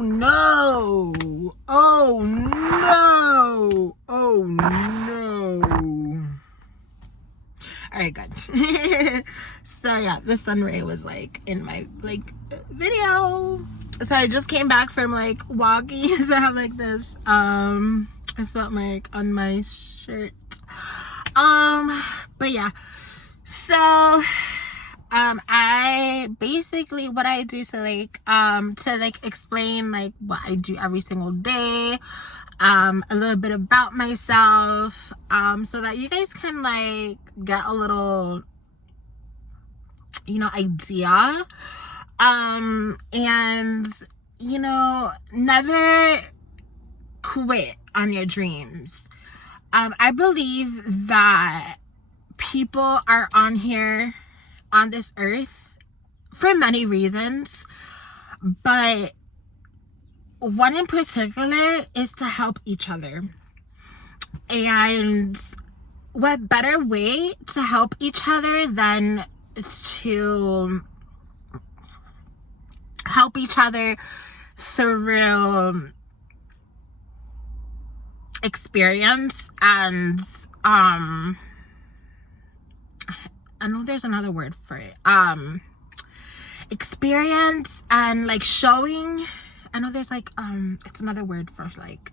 no. Oh no. Oh no. Alright, good. So yeah, the sun ray was like in my like video. So I just came back from like walking. So I have like this spot mark on my shirt. But yeah. So I basically what I do to explain like what I do every single day, a little bit about myself, so that you guys can like get a little, idea, and never quit on your dreams. I believe that people are on here on this earth for many reasons, but one in particular is to help each other. And what better way to help each other than to help each other through experience and I know there's another word for it. Experience and like showing. I know there's like it's another word for like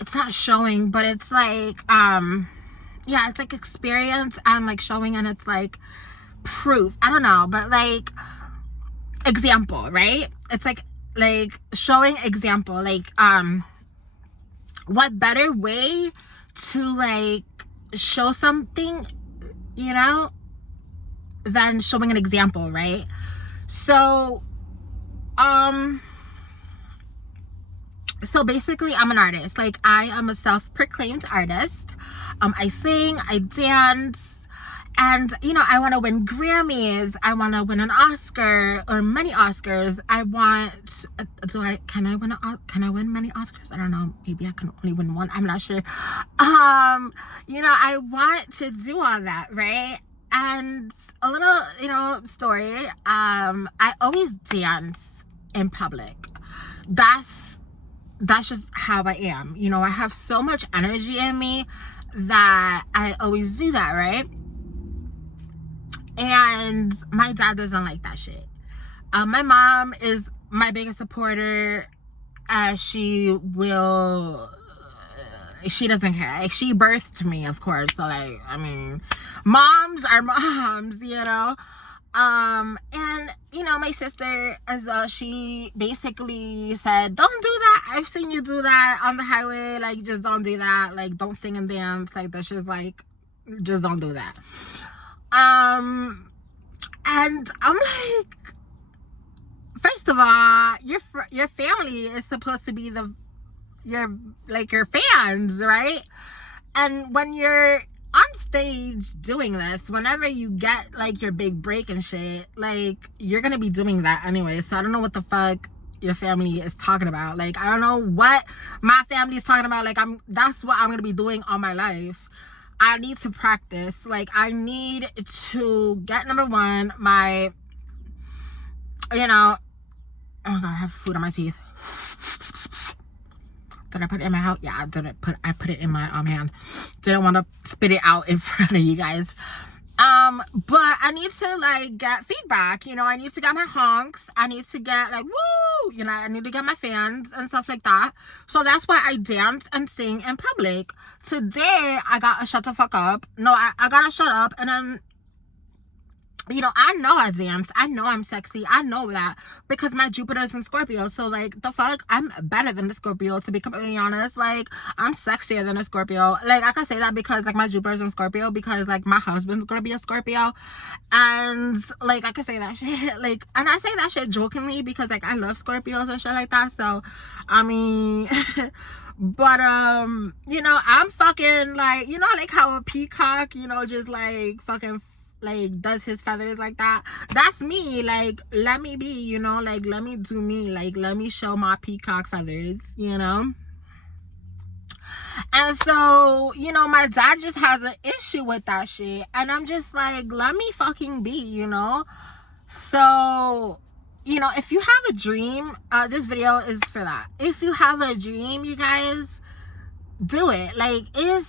it's not showing, but it's like yeah, it's like experience and like showing, and it's like proof. I don't know, but like example, right? It's like showing example. Like what better way to like show something, than showing an example, right? So basically I'm an artist. Like I am a self-proclaimed artist. I sing, I dance, and I want to win Grammys. I want to win an Oscar or many Oscars. Can I win many Oscars? I don't know. Maybe I can only win one. I'm not sure. I want to do all that, right? And a little, story. I always dance in public. That's just how I am. I have so much energy in me that I always do that, right? And my dad doesn't like that shit. My mom is my biggest supporter. She doesn't care. Like, she birthed me, of course. So like, I mean, moms are moms, and my sister as well, she basically said, don't do that. I've seen you do that on the highway. Like, just don't do that. Like, don't sing and dance. Like, that's just like, just don't do that. And I'm like, first of all, your family is supposed to be your fans, right? And when you're on stage doing this, whenever you get like your big break and shit, like you're gonna be doing that anyway. So I don't know what the fuck your family is talking about. Like, I don't know what my family is talking about. Like, that's what I'm gonna be doing all my life. I need to practice. Like, I need to get, number one, my, oh god, I have food on my teeth. Did I put it in my house? Yeah, I put it in my hand. Didn't want to spit it out in front of you guys. But I need to like get feedback, I need to get my honks. I need to get like, woo, I need to get my fans and stuff like that. So that's why I dance and sing in public. Today, I gotta shut the fuck up. No, I gotta shut up, and then I know I dance. I know I'm sexy. I know that because my Jupiter's in Scorpio. So, like, the fuck? I'm better than the Scorpio, to be completely honest. Like, I'm sexier than a Scorpio. Like, I can say that because, like, my Jupiter's in Scorpio because, like, my husband's gonna be a Scorpio. And, like, I can say that shit. Like, and I say that shit jokingly because, like, I love Scorpios and shit like that. So, I mean... But I'm fucking like, like how a peacock, just like fucking like does his feathers like that. That's me. Like, let me be, like, let me do me. Like, let me show my peacock feathers, And so, my dad just has an issue with that shit. And I'm just like, let me fucking be, So you know, if you have a dream, this video is for that. If you have a dream, you guys, do it. Like, it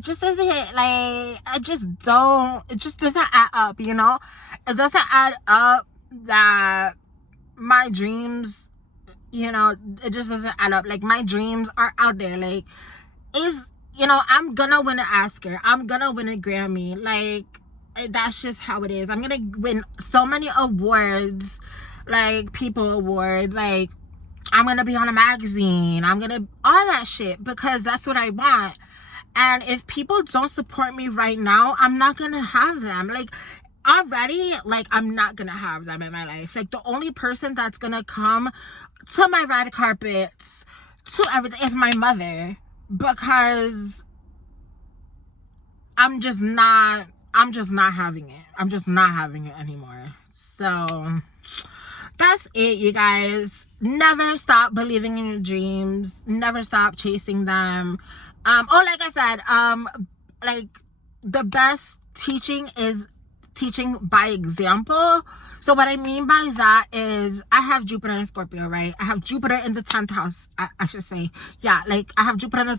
just doesn't, like, it just doesn't add up, you know? It doesn't add up that my dreams, you know, it just doesn't add up. Like, my dreams are out there. Like, you know, I'm gonna win an Oscar. I'm gonna win a Grammy. Like, that's just how it is. I'm gonna win so many awards, like People Award. Like, I'm gonna be on a magazine. I'm gonna all that shit, because that's what I want. And if people don't support me right now, I'm not gonna have them. Like, already, like, I'm not gonna have them in my life. Like, the only person that's gonna come to my red carpets, to everything, is my mother, because I'm just not having it. I'm just not having it anymore. So that's it, you guys. Never stop believing in your dreams. Never stop chasing them. Like I said, like, the best teaching is teaching by example. So what I mean by that is, I have Jupiter in Scorpio, right? I have Jupiter in the 10th house, I should say. Yeah, like, I have Jupiter in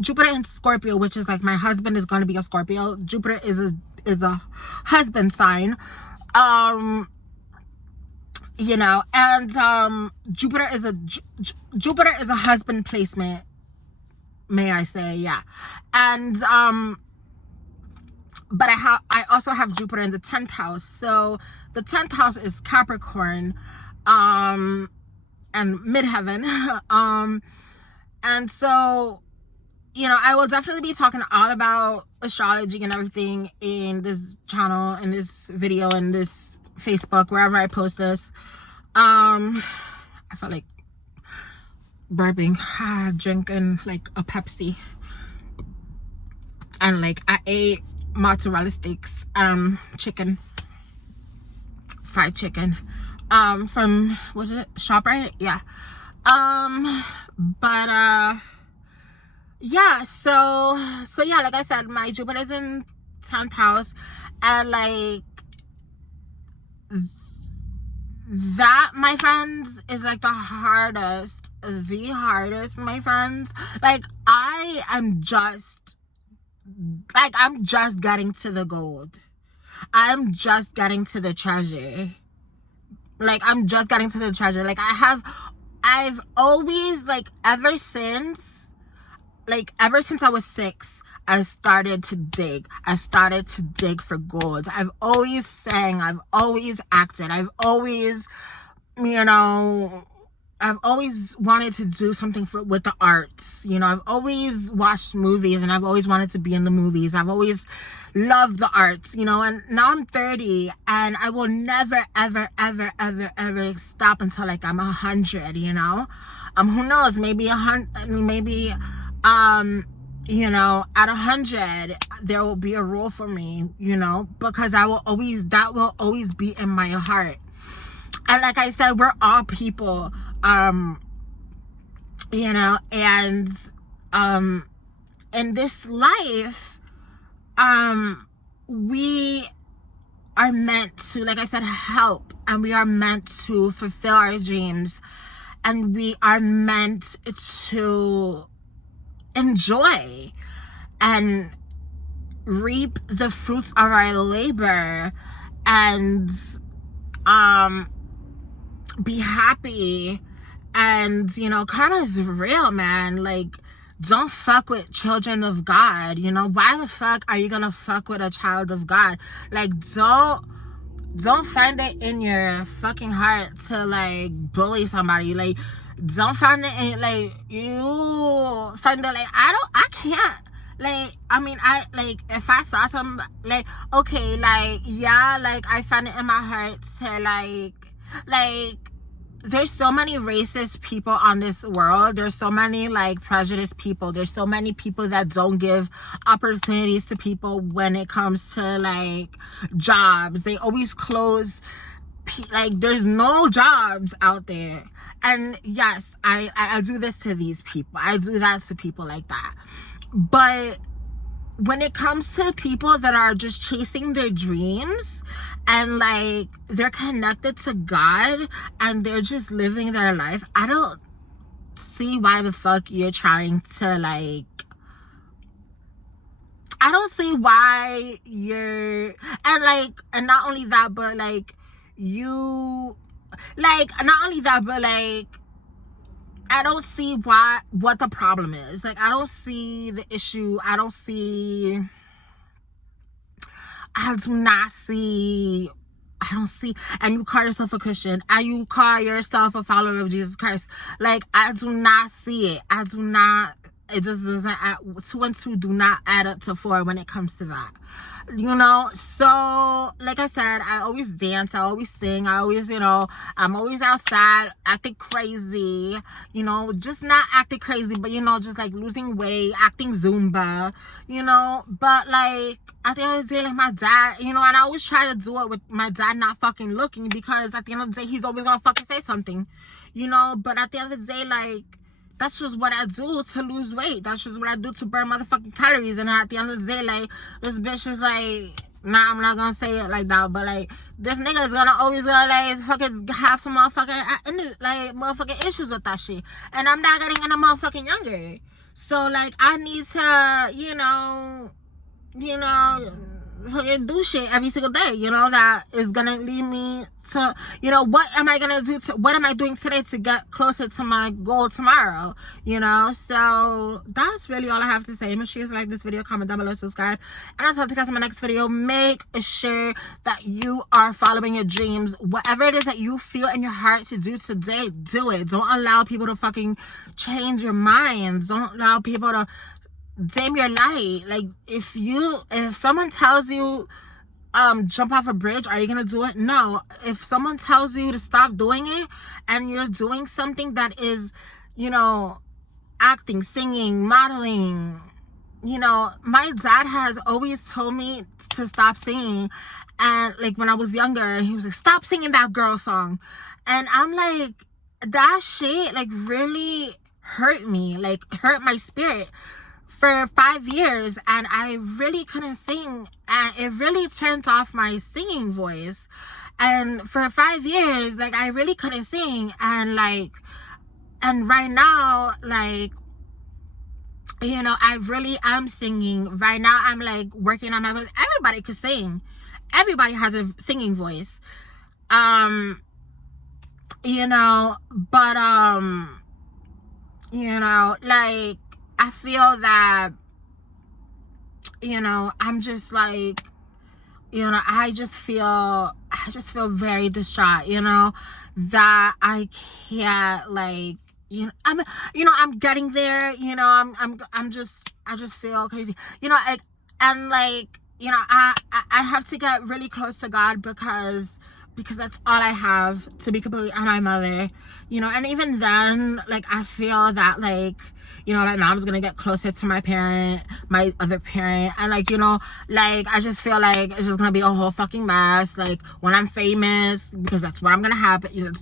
Jupiter in Scorpio, which is like, my husband is going to be a Scorpio. Jupiter is a husband sign. You know, and Jupiter is a husband placement, may I say. Yeah. And but I also have Jupiter in the 10th house. So the 10th house is Capricorn, and midheaven. And so, you know, I will definitely be talking all about astrology and everything in this channel, in this video, in this Facebook, wherever I post this. I felt like burping, drinking like a Pepsi, and like, I ate mozzarella sticks, chicken, fried chicken, from, was it ShopRite? Yeah. But yeah, so yeah, like I said, my Jupiter's in 10th house, and like, that, my friends, is like the hardest, my friends. Like, I'm just getting to the gold. I'm just getting to the treasure. Like, I'm just getting to the treasure. Like, I've always, like, ever since I was 6, I started to dig. I started to dig for gold. I've always sang. I've always acted. I've always, you know, I've always wanted to do something with the arts. You know, I've always watched movies, and I've always wanted to be in the movies. I've always loved the arts, you know, and now I'm 30, and I will never, ever, ever, ever, ever stop until like I'm 100, you know. Who knows, maybe 100, maybe, you know, at 100 there will be a role for me, you know, because that will always be in my heart. And like I said, we're all people, you know, and in this life, we are meant to, like I said, help, and we are meant to fulfill our dreams, and we are meant to enjoy and reap the fruits of our labor, and be happy. And, you know, karma is real, man. Like, don't fuck with children of God. You know, why the fuck are you gonna fuck with a child of God? Like, don't find it in your fucking heart to like bully somebody. Like, don't find it in, like, you find it like, I can't, like, I mean, I, like, if I saw some, like, okay, like, yeah, like, I find it in my heart to like, there's so many racist people on this world. There's so many like prejudiced people. There's so many people that don't give opportunities to people when it comes to like jobs. They always close, like, there's no jobs out there. And yes, I do this to these people. I do that to people like that. But when it comes to people that are just chasing their dreams and like they're connected to God and they're just living their life, I don't see why the fuck you're trying to like, I don't see why you're, and like, and not only that, but like you, like, not only that, but like, I don't see what the problem is. Like, I don't see the issue. I do not see, and you call yourself a Christian, and you call yourself a follower of Jesus Christ. Like, I do not see it. I do not, it just doesn't add, 2 and 2 do not add up to 4 when it comes to that. You know, so like I said, I always dance, I always sing, I always, you know, I'm always outside acting crazy, you know, just not acting crazy, but you know, just like losing weight, acting Zumba, you know. But like at the end of the day, like my dad, you know, and I always try to do it with my dad not fucking looking, because at the end of the day he's always gonna fucking say something, you know. But at the end of the day, like, that's just what I do to lose weight. That's just what I do to burn motherfucking calories. And at the end of the day, like, this bitch is like, nah, I'm not gonna say it like that, but like, this nigga is always gonna like fucking have some motherfucking like motherfucking issues with that shit. And I'm not getting any motherfucking younger. So like, I need to, you know, fucking do shit every single day, you know, that is gonna lead me to, you know, what am I gonna do to, what am I doing today to get closer to my goal tomorrow, you know. So that's really all I have to say. Make sure you like this video, comment down below, subscribe, and I'll talk to you guys in my next video. Make sure that you are following your dreams. Whatever it is that you feel in your heart to do today, do it. Don't allow people to fucking change your minds. Don't allow people to dim your light. Like, if someone tells you jump off a bridge, are you gonna do it? No. If someone tells you to stop doing it and you're doing something that is, you know, acting, singing, modeling, you know, my dad has always told me to stop singing. And like when I was younger, he was like, stop singing that girl song. And I'm like, that shit like really hurt me, like hurt my spirit for 5 years, and I really couldn't sing, and it really turned off my singing voice. And for 5 years, like, I really couldn't sing. And like, and right now, like, you know, I really am singing right now. I'm like working on my voice. Everybody could sing, everybody has a singing voice, you know. But you know, like, I feel that, you know, I'm just like, you know, I just feel very distraught, you know, that I can't, like, you know, I'm getting there, you know, I just feel crazy, you know, like, and like, you know, I have to get really close to God, because that's all I have, to be completely, and my mother, you know. And even then, like, I feel that, like, you know, my mom's gonna get closer to my other parent, and like, you know, like, I just feel like it's just gonna be a whole fucking mess, like, when I'm famous, because that's what I'm gonna happen, you know,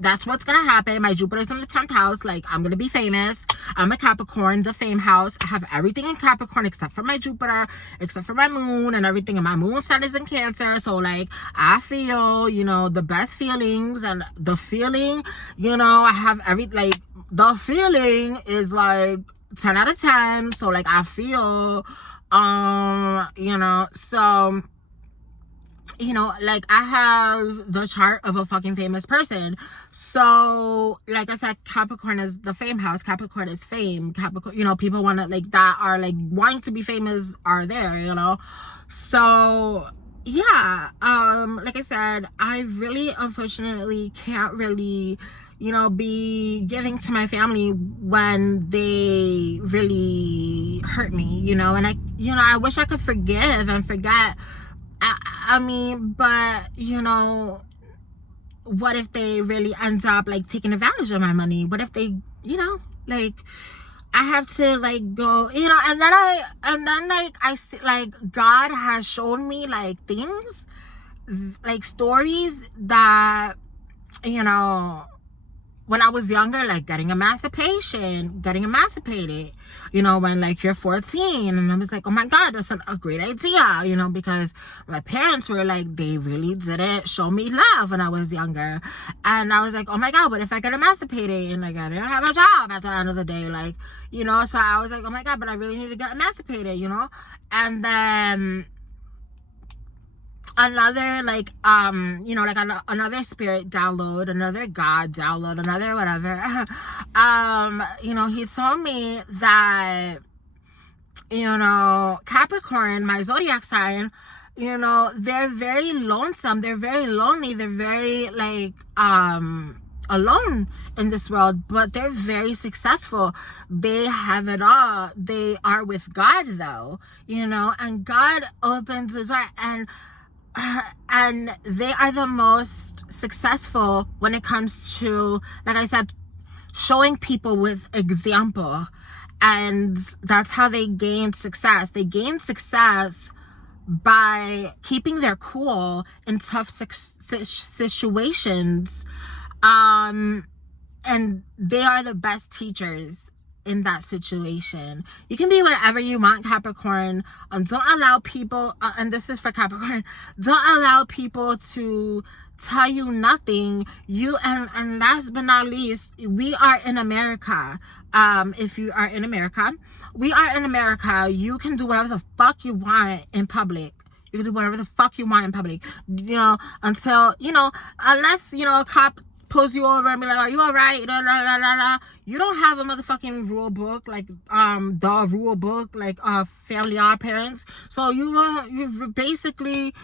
that's what's gonna happen. My Jupiter's in the 10th house, like, I'm gonna be famous. I'm a Capricorn, the fame house. I have everything in Capricorn except for my Jupiter, except for my moon and everything, and my moon sun is in Cancer. So like, I feel, you know, the best feelings, and the feeling, you know, I have like, the feeling is like 10 out of 10. So like, I feel, you know, so, you know, like, I have the chart of a fucking famous person. So like I said, Capricorn is the fame house. Capricorn is fame. Capricorn, you know, people want to, like, that are like wanting to be famous are there, you know. So yeah, like I said, I really unfortunately can't really, you know, be giving to my family when they really hurt me, you know. And I wish I could forgive and forget. I mean, but, you know, what if they really end up like taking advantage of my money? What if they, you know, like, I have to like go, you know, and then like I see, like, God has shown me like things, like stories that, you know, when I was younger, like getting emancipated, you know, when like you're 14, and I was like, oh my God, that's a great idea, you know, because my parents were like, they really didn't show me love when I was younger. And I was like, oh my God, what if I get emancipated and like I didn't have a job at the end of the day, like, you know? So I was like, oh my God, but I really need to get emancipated, you know? And then another like you know, like another spirit download, another God download, another whatever, you know, he told me that, you know, Capricorn, my zodiac sign, you know, they're very lonesome, they're very lonely, they're very like alone in this world, but they're very successful. They have it all. They are with God though, you know, and God opens his heart, and they are the most successful when it comes to, like I said, showing people with example. And that's how they gain success. They gain success by keeping their cool in tough situations. And they are the best teachers in that situation. You can be whatever you want, Capricorn. Don't allow people, and this is for Capricorn, don't allow people to tell you nothing. And last but not least, we are in America. If you are in America, we are in America. You can do whatever the fuck you want in public. You can do whatever the fuck you want in public, you know, until, you know, unless, you know, a cop pulls you over and be like, are you all right? You don't have a motherfucking rule book, like the rule book, like Family Odd Parents. So you basically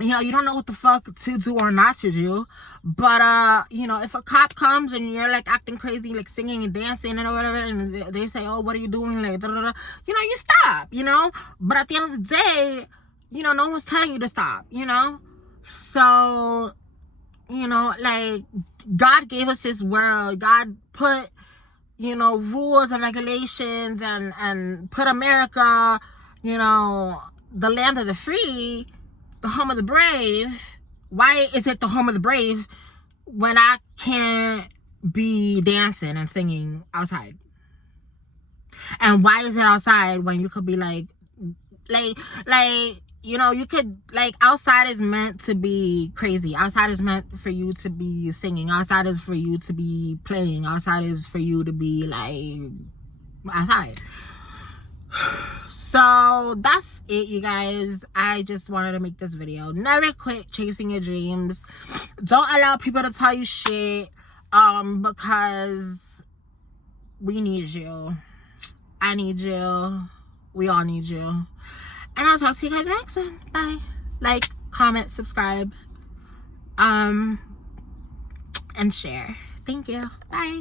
you know, you don't know what the fuck to do or not to do. But you know, if a cop comes and you're like acting crazy, like singing and dancing and whatever, and they say, oh, what are you doing, like, you know, you stop, you know. But at the end of the day, you know, no one's telling you to stop, you know. So, you know, like, God gave us this world. God put, you know, rules and regulations, and put America, you know, the land of the free, the home of the brave. Why is it the home of the brave when I can't be dancing and singing outside? And why is it outside when you could be like, you know, you could, like, outside is meant to be crazy. Outside is meant for you to be singing. Outside is for you to be playing. Outside is for you to be, like, outside. So, that's it, you guys. I just wanted to make this video. Never quit chasing your dreams. Don't allow people to tell you shit, because we need you. I need you. We all need you. And I'll talk to you guys next one. Bye. Like, comment, subscribe, and share. Thank you. Bye.